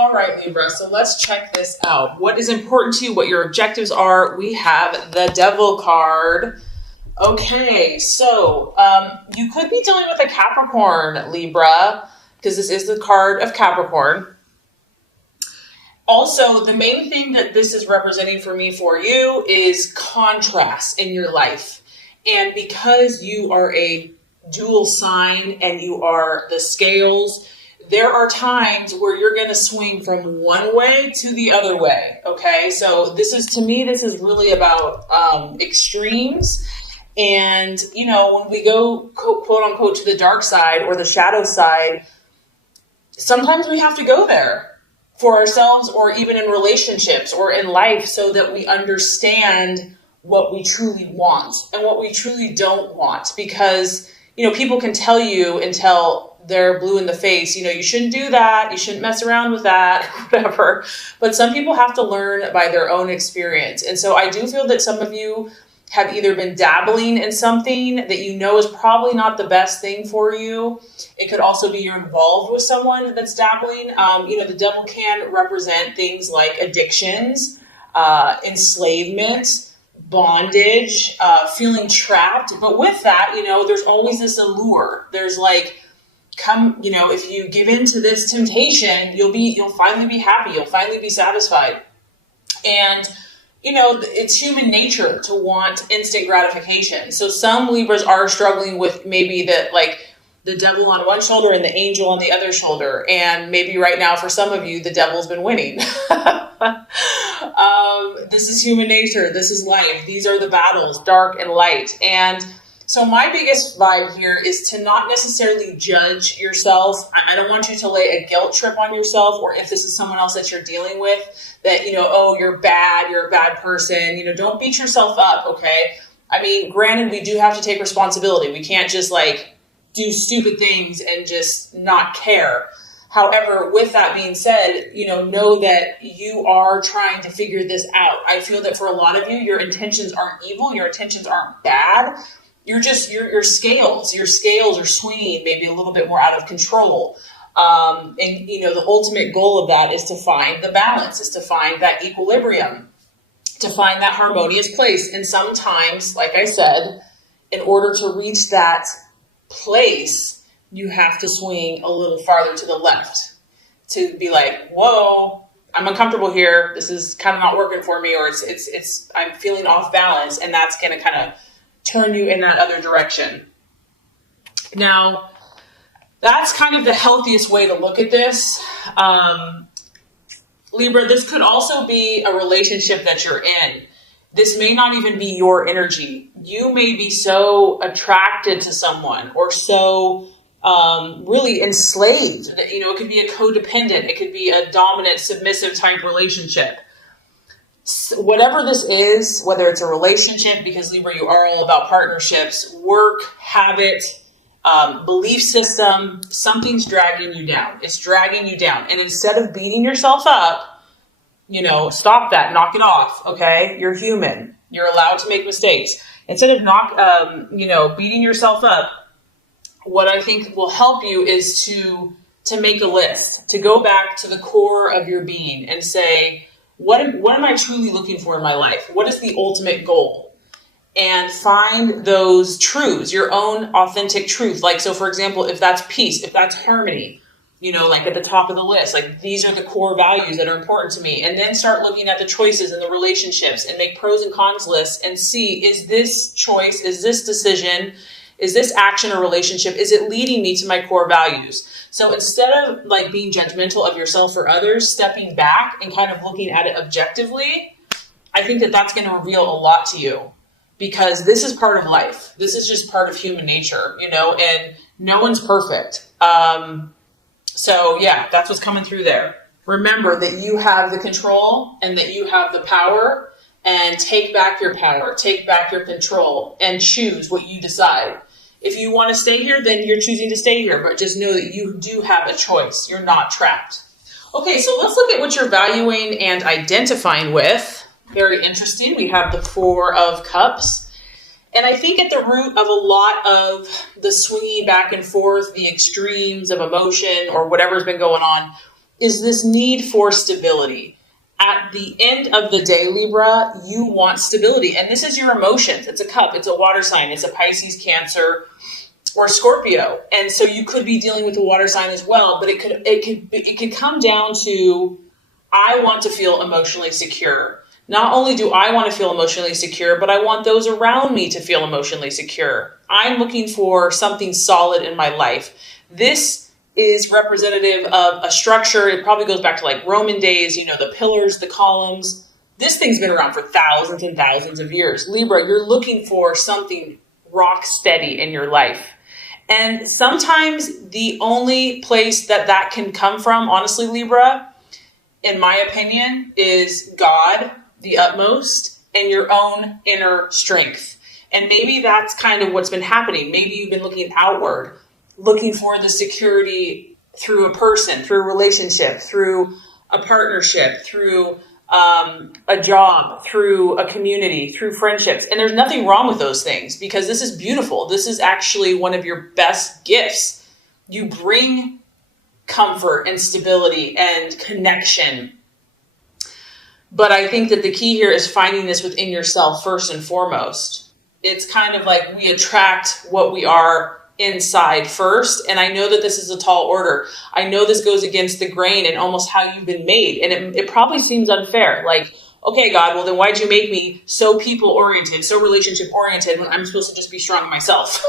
All right, Libra, so let's check this out. What is important to you, what your objectives are? We have the Devil card. Okay, so you could be dealing with a Capricorn, Libra, because this is the card of Capricorn. Also, the main thing that this is representing for me for you is contrast in your life. And because you are a dual sign and you are the scales, there are times where you're going to swing from one way to the other way. Okay, so this is, to me, this is really about extremes. And, you know, when we go quote unquote to the dark side or the shadow side, sometimes we have to go there for ourselves or even in relationships or in life so that we understand what we truly want and what we truly don't want. Because, you know, people can tell you until they're blue in the face, you know, you shouldn't do that, you shouldn't mess around with that, whatever. But some people have to learn by their own experience. And so I do feel that some of you have either been dabbling in something that you know is probably not the best thing for you. It could also be you're involved with someone that's dabbling. You know, the devil can represent things like addictions, enslavement, bondage, feeling trapped. But with that, you know, there's always this allure. There's like, come, you know, if you give in to this temptation, you'll finally be happy. You'll finally be satisfied. And you know, it's human nature to want instant gratification. So some Libras are struggling with maybe the devil on one shoulder and the angel on the other shoulder. And maybe right now for some of you, the devil's been winning. This is human nature. This is life. These are the battles, dark and light. And so my biggest vibe here is to not necessarily judge yourself. I don't want you to lay a guilt trip on yourself, or if this is someone else that you're dealing with, that, you know, oh, you're a bad person. You know, don't beat yourself up, okay? I mean, granted, we do have to take responsibility. We can't just like do stupid things and just not care. However, with that being said, you know that you are trying to figure this out. I feel that for a lot of you, your intentions aren't evil. Your intentions aren't bad. You're just, your scales are swinging maybe a little bit more out of control. And, you know, the ultimate goal of that is to find the balance, is to find that equilibrium, to find that harmonious place. And sometimes, like I said, in order to reach that place, you have to swing a little farther to the left to be like, whoa, I'm uncomfortable here. This is kind of not working for me, or I'm feeling off balance. And that's going to kind of turn you in that other direction. Now, that's kind of the healthiest way to look at this. Libra, this could also be a relationship that you're in. This may not even be your energy. You may be so attracted to someone or so really enslaved that, you know, it could be a codependent. It could be a dominant, submissive type relationship. Whatever this is, whether it's a relationship, because Libra, you are all about partnerships, work, habit, belief system, something's dragging you down. It's dragging you down. And instead of beating yourself up, you know, stop that, knock it off. Okay. You're human. You're allowed to make mistakes. Instead of beating yourself up, what I think will help you is to make a list, to go back to the core of your being and say, what am I truly looking for in my life? What is the ultimate goal? And find those truths, your own authentic truth. Like, so for example, if that's peace, if that's harmony, you know, like at the top of the list, like these are the core values that are important to me. And then start looking at the choices and the relationships and make pros and cons lists and see, is this choice, is this decision, is this action or relationship, is it leading me to my core values? So instead of like being judgmental of yourself or others, stepping back and kind of looking at it objectively, I think that that's going to reveal a lot to you, because this is part of life. This is just part of human nature, you know, and no one's perfect. So yeah, that's what's coming through there. Remember that you have the control and that you have the power, and take back your power, take back your control, and choose what you decide. If you want to stay here, then you're choosing to stay here, but just know that you do have a choice. You're not trapped. Okay, so let's look at what you're valuing and identifying with. Very interesting. We have the Four of Cups. And I think at the root of a lot of the swinging back and forth, the extremes of emotion or whatever's been going on, is this need for stability. At the end of the day, Libra, you want stability. And this is your emotions. It's a cup. It's a water sign. It's a Pisces, Cancer, or Scorpio. And so you could be dealing with a water sign as well. But it could come down to, I want to feel emotionally secure. Not only do I want to feel emotionally secure, but I want those around me to feel emotionally secure. I'm looking for something solid in my life. This is representative of a structure. It probably goes back to like Roman days, the pillars, the columns. This thing's been around for thousands and thousands of years. Libra, you're looking for something rock steady in your life. And sometimes the only place that can come from, honestly, Libra, in my opinion, is God, the utmost, and your own inner strength. And maybe that's kind of what's been happening. Maybe you've been looking outward, looking for the security through a person, through a relationship, through a partnership, through a job, through a community, through friendships. And there's nothing wrong with those things, because this is beautiful. This is actually one of your best gifts. You bring comfort and stability and connection. But I think that the key here is finding this within yourself first and foremost. It's kind of like we attract what we are inside first. And I know that this is a tall order. I know this goes against the grain and almost how you've been made. And it probably seems unfair. Like, okay, God, well then why'd you make me so people oriented, so relationship oriented when I'm supposed to just be strong in myself?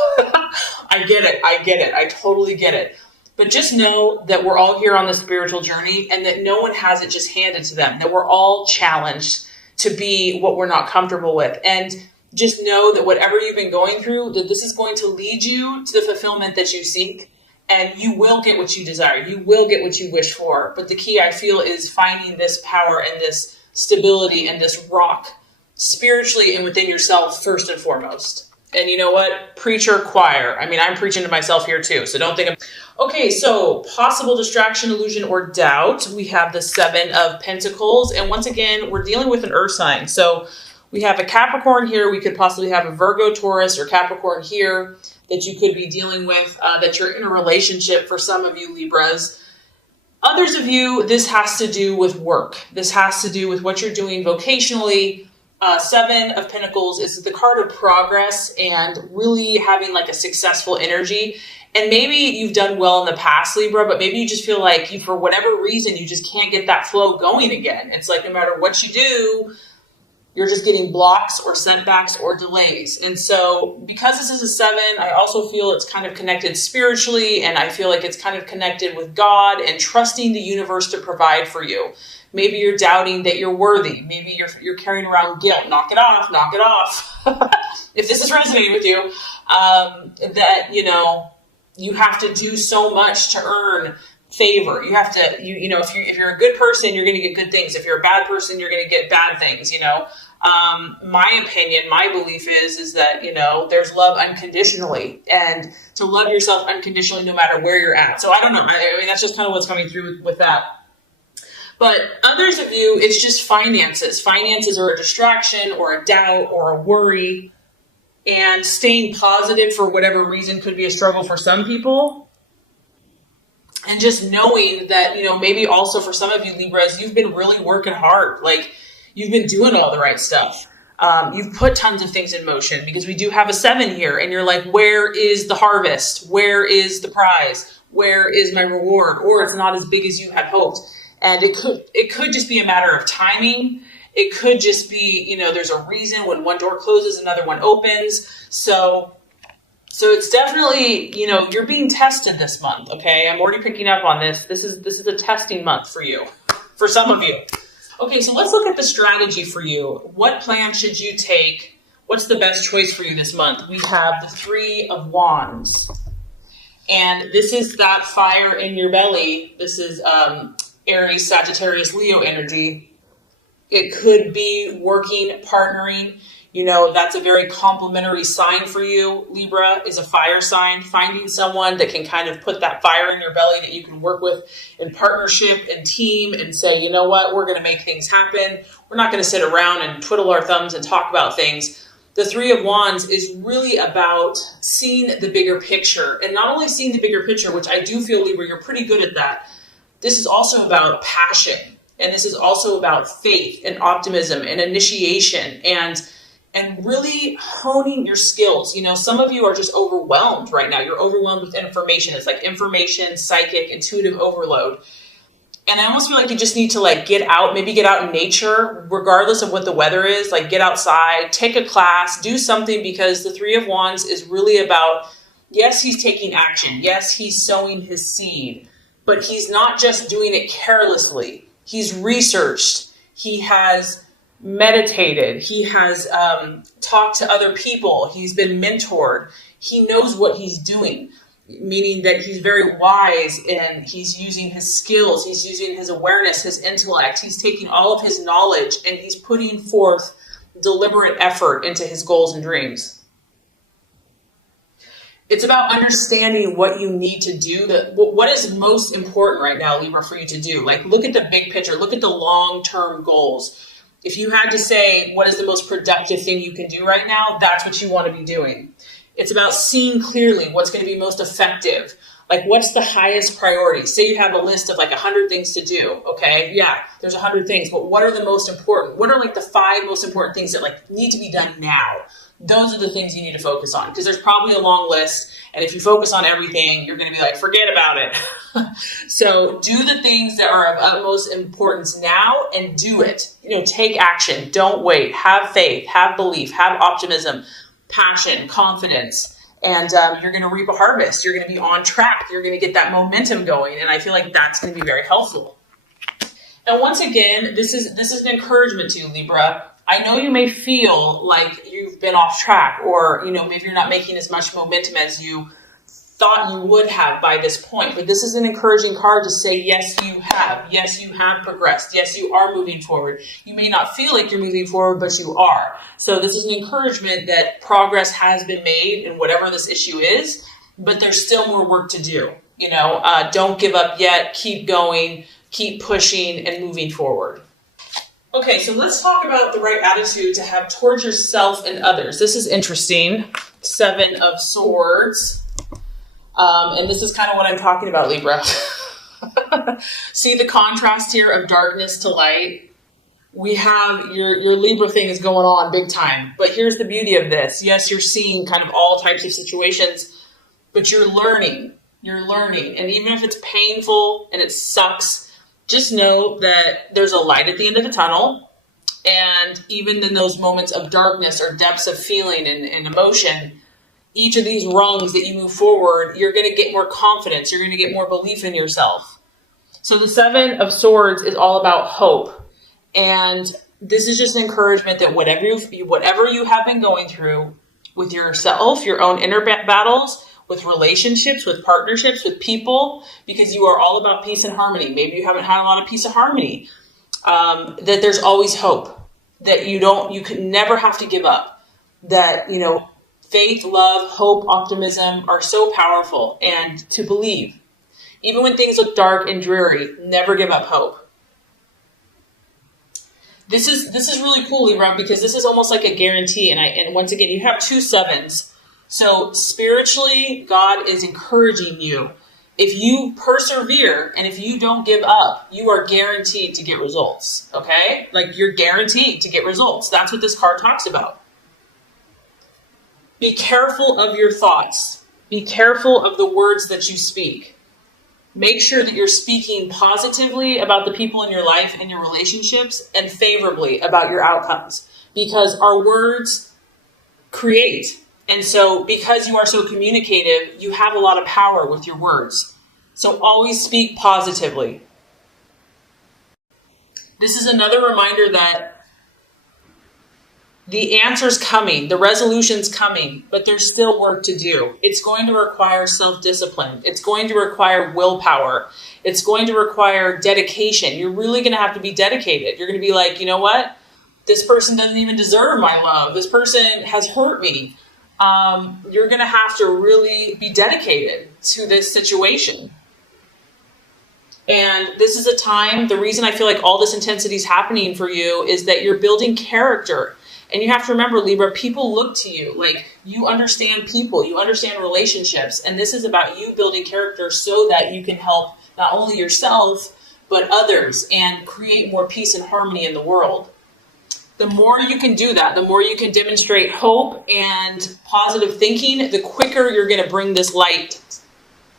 I get it. I totally get it. But just know that we're all here on the spiritual journey, and that no one has it just handed to them, that we're all challenged to be what we're not comfortable with. And just know that whatever you've been going through, that this is going to lead you to the fulfillment that you seek, and you will get what you desire. You will get what you wish for. But the key, I feel, is finding this power and this stability and this rock spiritually and within yourself first and foremost. And you know what? Preacher, choir. I mean, I'm preaching to myself here too, so don't think Okay, so possible distraction, illusion, or doubt. We have the 7 of Pentacles. And once again, we're dealing with an earth sign. So we have a Capricorn here. We could possibly have a Virgo, Taurus, or Capricorn here that you could be dealing with, that you're in a relationship for some of you Libras. Others of you, this has to do with work. This has to do with what you're doing vocationally. 7 of Pentacles is the card of progress and really having like a successful energy. And maybe you've done well in the past, Libra, but maybe you just feel like for whatever reason, you just can't get that flow going again. It's like no matter what you do, you're just getting blocks or setbacks or delays. And so because this is a 7, I also feel it's kind of connected spiritually, and I feel like it's kind of connected with God and trusting the universe to provide for you. Maybe you're doubting that you're worthy. Maybe you're carrying around guilt. Knock it off, knock it off. If this is resonating with you, that, you have to do so much to earn favor. You have to, if you're a good person, you're going to get good things. If you're a bad person, you're going to get bad things, My opinion, my belief is that, there's love unconditionally, and to love yourself unconditionally no matter where you're at. So I don't know. I mean, that's just kind of what's coming through with that. But others of you, it's just finances. Finances are a distraction or a doubt or a worry. And staying positive for whatever reason could be a struggle for some people. And just knowing that, maybe also for some of you Libras, you've been really working hard. Like you've been doing all the right stuff. You've put tons of things in motion, because we do have a 7 here, and you're like, where is the harvest? Where is the prize? Where is my reward? Or it's not as big as you had hoped. And it could just be a matter of timing. It could just be, there's a reason when one door closes, another one opens. So it's definitely, you're being tested this month. Okay. I'm already picking up on this. This is a testing month for you, for some of you. Okay. So let's look at the strategy for you. What plan should you take? What's the best choice for you this month? We have the 3 of Wands, and this is that fire in your belly. This is, Aries, Sagittarius, Leo energy. It could be working, partnering. That's a very complementary sign for you. Libra is a fire sign. Finding someone that can kind of put that fire in your belly that you can work with in partnership and team and say, you know what, we're going to make things happen. We're not going to sit around and twiddle our thumbs and talk about things. The 3 of Wands is really about seeing the bigger picture, and not only seeing the bigger picture, which I do feel, Libra, you're pretty good at that, this is also about passion. And this is also about faith and optimism and initiation and really honing your skills. You know, some of you are just overwhelmed right now. You're overwhelmed with information. It's like information, psychic, intuitive overload. And I almost feel like you just need to like get out, maybe get out in nature, regardless of what the weather is, like get outside, take a class, do something, because the Three of Wands is really about, yes, he's taking action. Yes, he's sowing his seed, but he's not just doing it carelessly. He's researched. He has meditated. He has talked to other people. He's been mentored. He knows what he's doing, meaning that he's very wise and he's using his skills. He's using his awareness, his intellect. He's taking all of his knowledge and he's putting forth deliberate effort into his goals and dreams. It's about understanding what you need to do, what is most important right now, Libra, for you to do. Like, look at the big picture, look at the long-term goals. If you had to say, what is the most productive thing you can do right now, that's what you want to be doing. It's about seeing clearly what's going to be most effective. Like, what's the highest priority? Say you have a list of like 100 things to do. Okay. Yeah, there's 100 things, but what are the most important? What are like the 5 most important things that like need to be done now? Those are the things you need to focus on, because there's probably a long list. And if you focus on everything, you're going to be like, forget about it. So do the things that are of utmost importance now and do it. You know, take action. Don't wait. Have faith, have belief, have optimism, passion, confidence. And you're going to reap a harvest. You're going to be on track. You're going to get that momentum going. And I feel like that's going to be very helpful. And once again, this is an encouragement to you, Libra. I know you may feel like you've been off track, or, you know, maybe you're not making as much momentum as you thought you would have by this point, but this is an encouraging card to say, yes, you have. Yes, you have progressed. Yes, you are moving forward. You may not feel like you're moving forward, but you are. So this is an encouragement that progress has been made in whatever this issue is, but there's still more work to do. You know, don't give up yet. Keep going, keep pushing and moving forward. Okay, so let's talk about the right attitude to have towards yourself and others. This is interesting. 7 of Swords. And this is kind of what I'm talking about, Libra. See the contrast here of darkness to light? We have your Libra thing is going on big time. But here's the beauty of this. Yes, you're seeing kind of all types of situations, but you're learning. You're learning. And even if it's painful and it sucks, just know that there's a light at the end of the tunnel. And even in those moments of darkness or depths of feeling and emotion, each of these rungs that you move forward, you're going to get more confidence. You're going to get more belief in yourself. So the 7 of Swords is all about hope. And this is just an encouragement that whatever you have been going through with yourself, your own inner battles, with relationships, with partnerships, with people, because you are all about peace and harmony. Maybe you haven't had a lot of peace and harmony. That there's always hope. That you can never have to give up. That, you know, faith, love, hope, optimism are so powerful, and to believe. Even when things look dark and dreary, never give up hope. This is really cool, Libra, because this is almost like a guarantee. And once again, you have 2 7s. So spiritually, God is encouraging you. If you persevere and if you don't give up, you are guaranteed to get results. Okay? Like, you're guaranteed to get results. That's what this card talks about. Be careful of your thoughts. Be careful of the words that you speak. Make sure that you're speaking positively about the people in your life and your relationships, and favorably about your outcomes, because our words create. And so because you are so communicative, you have a lot of power with your words. So always speak positively. This is another reminder that the answer's coming, the resolution's coming, but there's still work to do. It's going to require self-discipline. It's going to require willpower. It's going to require dedication. You're really going to have to be dedicated. You're going to be like, you know what? This person doesn't even deserve my love. This person has hurt me. You're going to have to really be dedicated to this situation. And this is a time, the reason I feel like all this intensity is happening for you is that you're building character. And you have to remember, Libra, people look to you. Like, you understand people, you understand relationships. And this is about you building character so that you can help not only yourself, but others, and create more peace and harmony in the world. The more you can do that, the more you can demonstrate hope and positive thinking, the quicker you're going to bring this light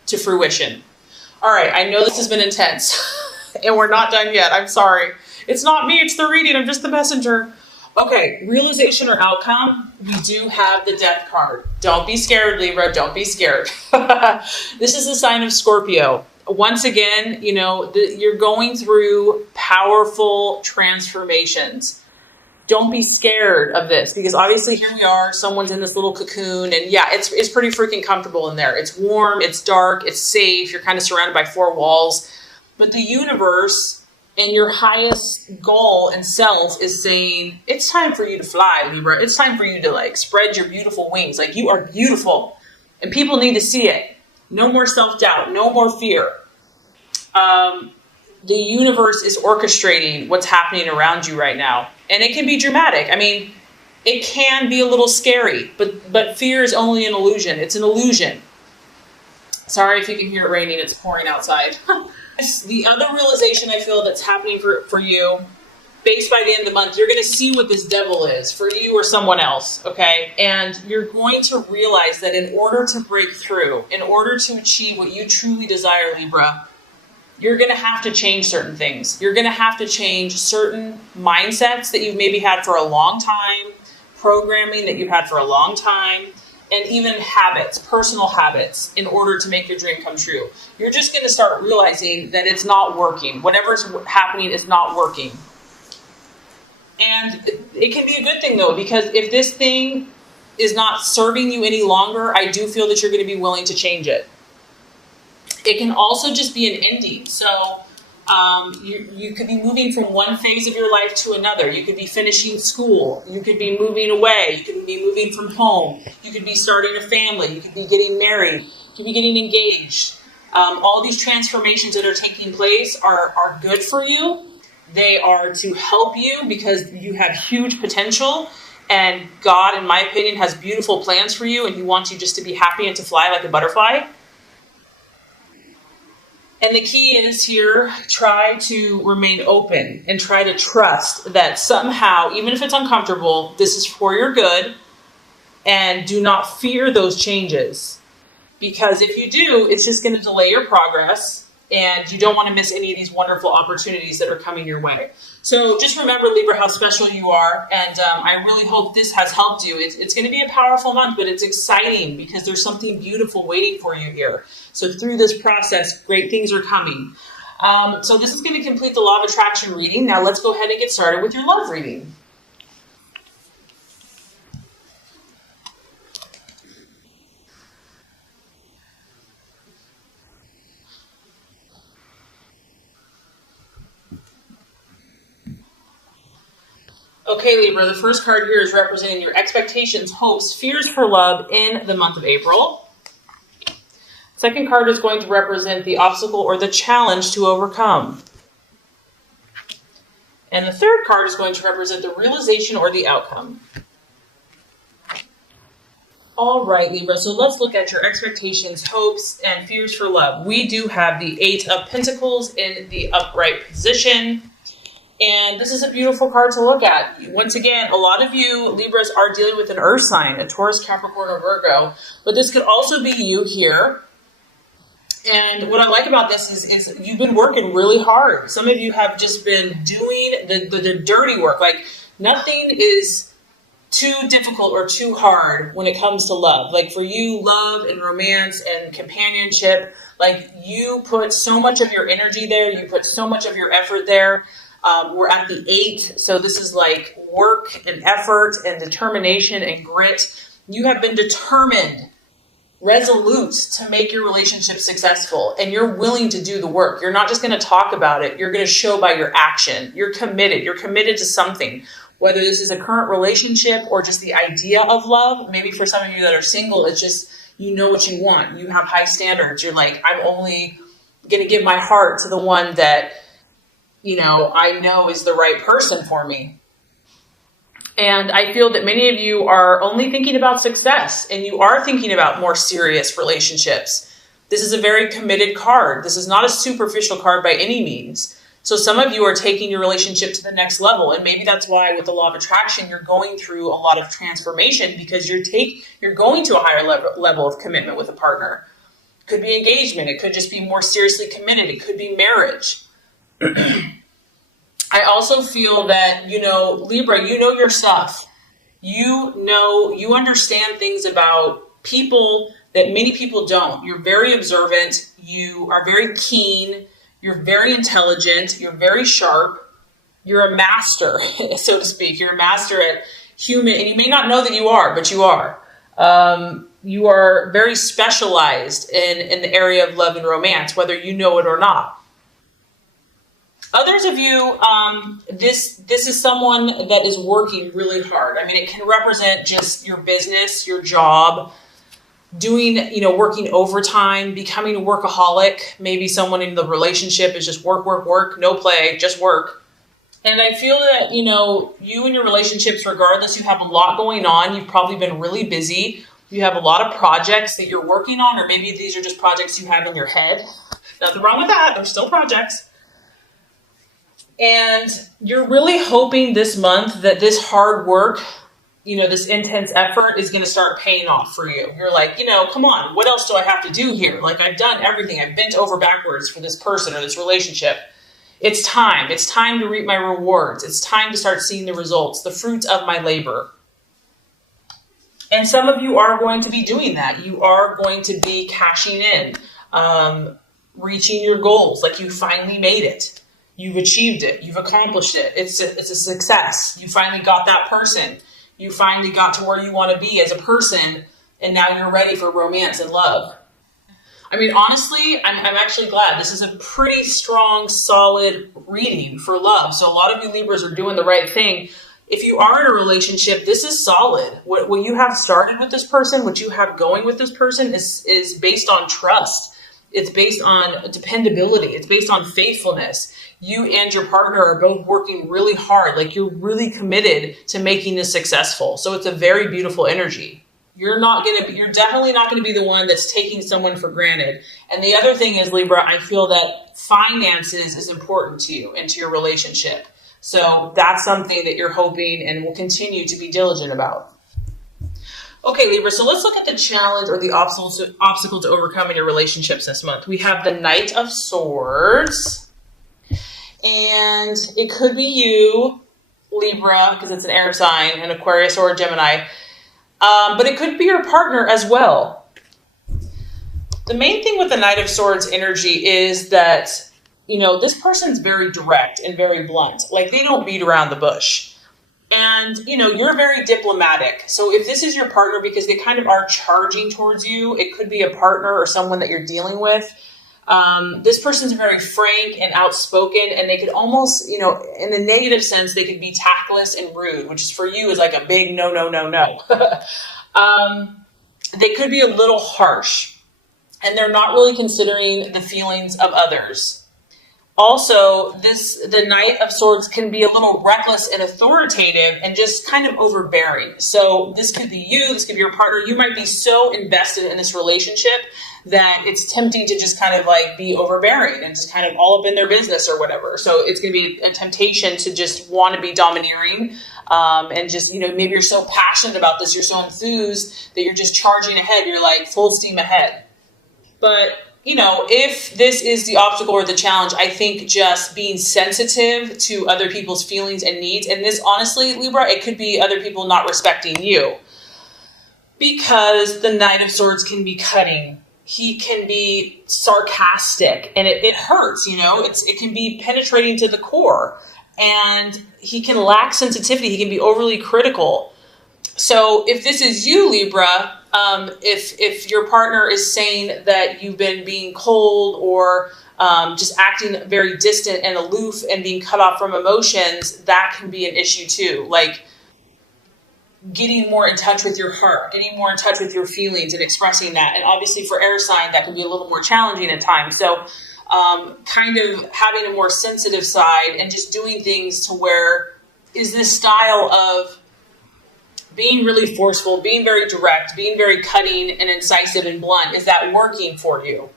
to fruition. All right, I know this has been intense, and we're not done yet. I'm sorry. It's not me, it's the reading. I'm just the messenger. Okay, realization or outcome, we do have the death card. Don't be scared, Libra. Don't be scared. This is a sign of Scorpio. Once again, you're going through powerful transformations. Don't be scared of this, because obviously here we are, someone's in this little cocoon, and yeah, it's pretty freaking comfortable in there. It's warm, it's dark, it's safe. You're kind of surrounded by four walls. But the universe and your highest goal and self is saying, it's time for you to fly, Libra. It's time for you to spread your beautiful wings. You are beautiful and people need to see it. No more self-doubt, no more fear. The universe is orchestrating what's happening around you right now. And it can be dramatic. I mean, it can be a little scary, but fear is only an illusion. It's an illusion. Sorry if you can hear it raining. It's pouring outside. The other realization I feel that's happening for you, based by the end of the month, you're going to see what this devil is for you or someone else, okay? And you're going to realize that in order to break through, in order to achieve what you truly desire, Libra, you're going to have to change certain things. You're going to have to change certain mindsets that you've maybe had for a long time, programming that you've had for a long time, and even habits, personal habits, in order to make your dream come true. You're just going to start realizing that it's not working. Whatever's happening is not working. And it can be a good thing, though, because if this thing is not serving you any longer, I do feel that you're going to be willing to change it. It can also just be an ending. So you could be moving from one phase of your life to another. You could be finishing school. You could be moving away. You could be moving from home. You could be starting a family. You could be getting married. You could be getting engaged. All these transformations that are taking place are good for you. They are to help you because you have huge potential. And God, in my opinion, has beautiful plans for you. And He wants you just to be happy and to fly like a butterfly. And the key is here, try to remain open and try to trust that somehow, even if it's uncomfortable, this is for your good. And do not fear those changes. Because if you do, it's just going to delay your progress. And you don't want to miss any of these wonderful opportunities that are coming your way. So just remember, Libra, how special you are. And I really hope this has helped you. It's going to be a powerful month, but it's exciting because there's something beautiful waiting for you here. So through this process, great things are coming. So this is going to complete the Law of Attraction reading. Now let's go ahead and get started with your love reading. Okay, Libra, the first card here is representing your expectations, hopes, fears for love in the month of April. Second card is going to represent the obstacle or the challenge to overcome. And the third card is going to represent the realization or the outcome. All right, Libra, so let's look at your expectations, hopes, and fears for love. We do have the Eight of Pentacles in the upright position. And this is a beautiful card to look at. Once again, a lot of you Libras are dealing with an earth sign, a Taurus, Capricorn, or Virgo. But this could also be you here. And what I like about this is you've been working really hard. Some of you have just been doing the dirty work. Like nothing is too difficult or too hard when it comes to love. Like for you, love and romance and companionship, like you put so much of your energy there. You put so much of your effort there. We're at the 8, so this is like work and effort and determination and grit. You have been determined, resolute to make your relationship successful, and you're willing to do the work. You're not just going to talk about it. You're going to show by your action. You're committed. You're committed to something, whether this is a current relationship or just the idea of love. Maybe for some of you that are single, it's just you know what you want. You have high standards. You're like, I'm only going to give my heart to the one that I know is the right person for me. And I feel that many of you are only thinking about success and you are thinking about more serious relationships. This is a very committed card. This is not a superficial card by any means. So some of you are taking your relationship to the next level. And maybe that's why with the law of attraction, you're going through a lot of transformation because you're going to a higher level of commitment with a partner. It could be engagement. It could just be more seriously committed. It could be marriage. I also feel that, Libra, you know your stuff. You understand things about people that many people don't. You're very observant. You are very keen. You're very intelligent. You're very sharp. You're a master, so to speak. You're a master at human, and you may not know that you are, but you are. You are very specialized in the area of love and romance, whether you know it or not. Others of you, this is someone that is working really hard. I mean, it can represent just your business, your job, doing, working overtime, becoming a workaholic. Maybe someone in the relationship is just work, work, work, no play, just work. And I feel that, you and your relationships, regardless, you have a lot going on. You've probably been really busy. You have a lot of projects that you're working on, or maybe these are just projects you have in your head. Nothing wrong with that. They're still projects. And you're really hoping this month that this hard work, this intense effort is going to start paying off for you. You're like, come on, what else do I have to do here? Like, I've done everything. I've bent over backwards for this person or this relationship. It's time. It's time to reap my rewards. It's time to start seeing the results, the fruits of my labor. And some of you are going to be doing that. You are going to be cashing in, reaching your goals. Like, you finally made it. You've achieved it. You've accomplished it. It's a success. You finally got that person. You finally got to where you want to be as a person, and now you're ready for romance and love. I mean, honestly, I'm actually glad. This is a pretty strong, solid reading for love. So a lot of you Libras are doing the right thing. If you are in a relationship, this is solid. What you have started with this person, what you have going with this person is based on trust. It's based on dependability. It's based on faithfulness. You and your partner are both working really hard. Like, you're really committed to making this successful. So it's a very beautiful energy. You're definitely not going to be the one that's taking someone for granted. And the other thing is, Libra, I feel that finances is important to you and to your relationship. So that's something that you're hoping and will continue to be diligent about. Okay, Libra, so let's look at the challenge or the obstacle to overcome in your relationships this month. We have the Knight of Swords. And it could be you, Libra, because it's an air sign, an Aquarius or a Gemini. But it could be your partner as well. The main thing with the Knight of Swords energy is that, this person's very direct and very blunt. Like, they don't beat around the bush. And, you're very diplomatic. So if this is your partner, because they kind of are charging towards you, it could be a partner or someone that you're dealing with. This person's very frank and outspoken, and they could almost, in the negative sense, they could be tactless and rude, which is for you is like a big no, no, no, no. They could be a little harsh, and they're not really considering the feelings of others. Also, the Knight of Swords can be a little reckless and authoritative and just kind of overbearing. So this could be you, this could be your partner. You might be so invested in this relationship that it's tempting to just kind of like be overbearing and just kind of all up in their business or whatever. So it's going to be a temptation to just want to be domineering and just, maybe you're so passionate about this, you're so enthused that you're just charging ahead. You're like full steam ahead. But if this is the obstacle or the challenge, I think just being sensitive to other people's feelings and needs, and this honestly, Libra, it could be other people not respecting you, because the Knight of Swords can be cutting. He can be sarcastic, and it hurts, it can be penetrating to the core, and he can lack sensitivity. He can be overly critical. So if this is you, Libra, if your partner is saying that you've been being cold or just acting very distant and aloof and being cut off from emotions, that can be an issue too. Like getting more in touch with your heart, getting more in touch with your feelings and expressing that. And obviously for air sign, that can be a little more challenging at times. So kind of having a more sensitive side and just doing things to where is this style of being really forceful, being very direct, being very cutting and incisive and blunt, is that working for you?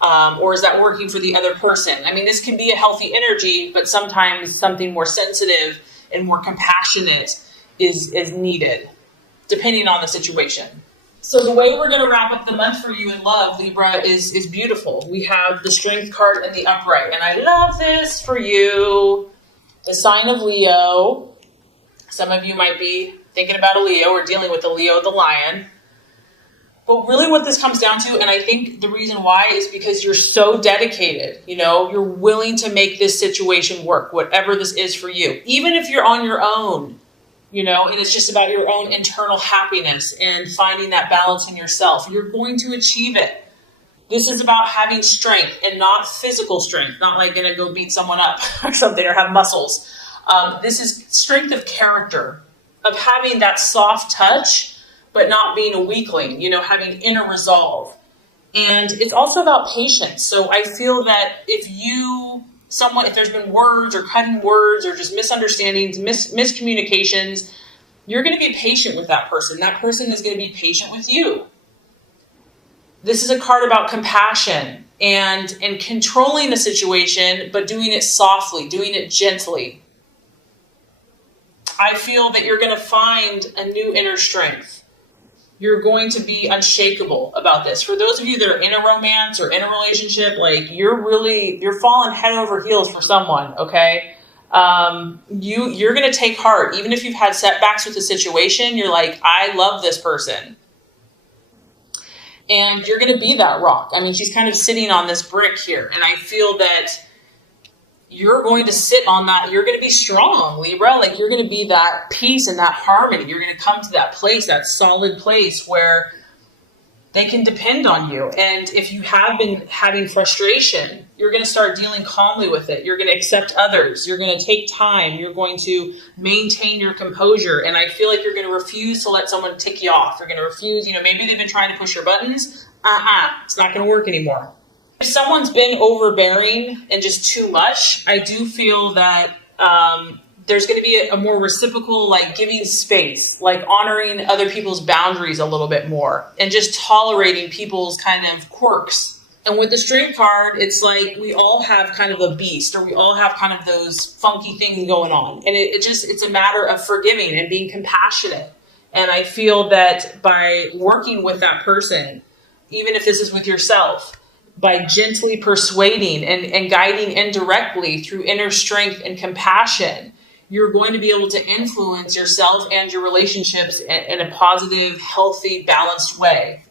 Or is that working for the other person? I mean, this can be a healthy energy, but sometimes something more sensitive and more compassionate is needed, depending on the situation. So the way we're going to wrap up the month for you in love, Libra, is beautiful. We have the Strength card in the upright, and I love this for you. The sign of Leo. Some of you might be thinking about a Leo or dealing with a Leo, the lion. But really what this comes down to, and I think the reason why is because you're so dedicated, you're willing to make this situation work, whatever this is for you. Even if you're on your own, and it's just about your own internal happiness and finding that balance in yourself, you're going to achieve it. This is about having strength and not physical strength, not like going to go beat someone up or something or have muscles. This is strength of character, of having that soft touch, but not being a weakling, having inner resolve. And it's also about patience. So I feel that if there's been words or cutting words or just misunderstandings, miscommunications, you're going to be patient with that person. That person is going to be patient with you. This is a card about compassion and controlling the situation, but doing it softly, doing it gently. I feel that you're going to find a new inner strength. You're going to be unshakable about this. For those of you that are in a romance or in a relationship, you're falling head over heels for someone, okay? You're going to take heart. Even if you've had setbacks with the situation, you're like, I love this person. And you're going to be that rock. I mean, she's kind of sitting on this brick here. And I feel that you're going to sit on that. You're going to be strong, Libra. You're going to be that peace and that harmony. You're going to come to that place, that solid place where they can depend on you. And if you have been having frustration, you're going to start dealing calmly with it. You're going to accept others. You're going to take time. You're going to maintain your composure. And I feel like you're going to refuse to let someone tick you off. You're going to refuse, maybe they've been trying to push your buttons. It's not going to work anymore. If someone's been overbearing and just too much, I do feel that there's going to be a more reciprocal, giving space, honoring other people's boundaries a little bit more and just tolerating people's kind of quirks. And with the Strength card, it's like we all have kind of a beast, or we all have kind of those funky things going on. And it's a matter of forgiving and being compassionate. And I feel that by working with that person, even if this is with yourself, by gently persuading and guiding indirectly through inner strength and compassion, you're going to be able to influence yourself and your relationships in a positive, healthy, balanced way.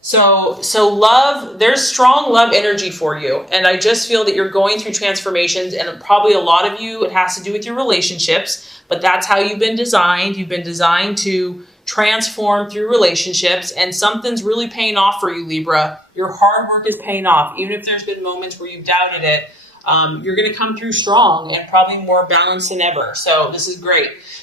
So love, there's strong love energy for you. And I just feel that you're going through transformations, and probably a lot of you, it has to do with your relationships, but that's how you've been designed. You've been designed to transform through relationships, and something's really paying off for you, Libra. Your hard work is paying off. Even if there's been moments where you've doubted it, you're going to come through strong and probably more balanced than ever. So this is great.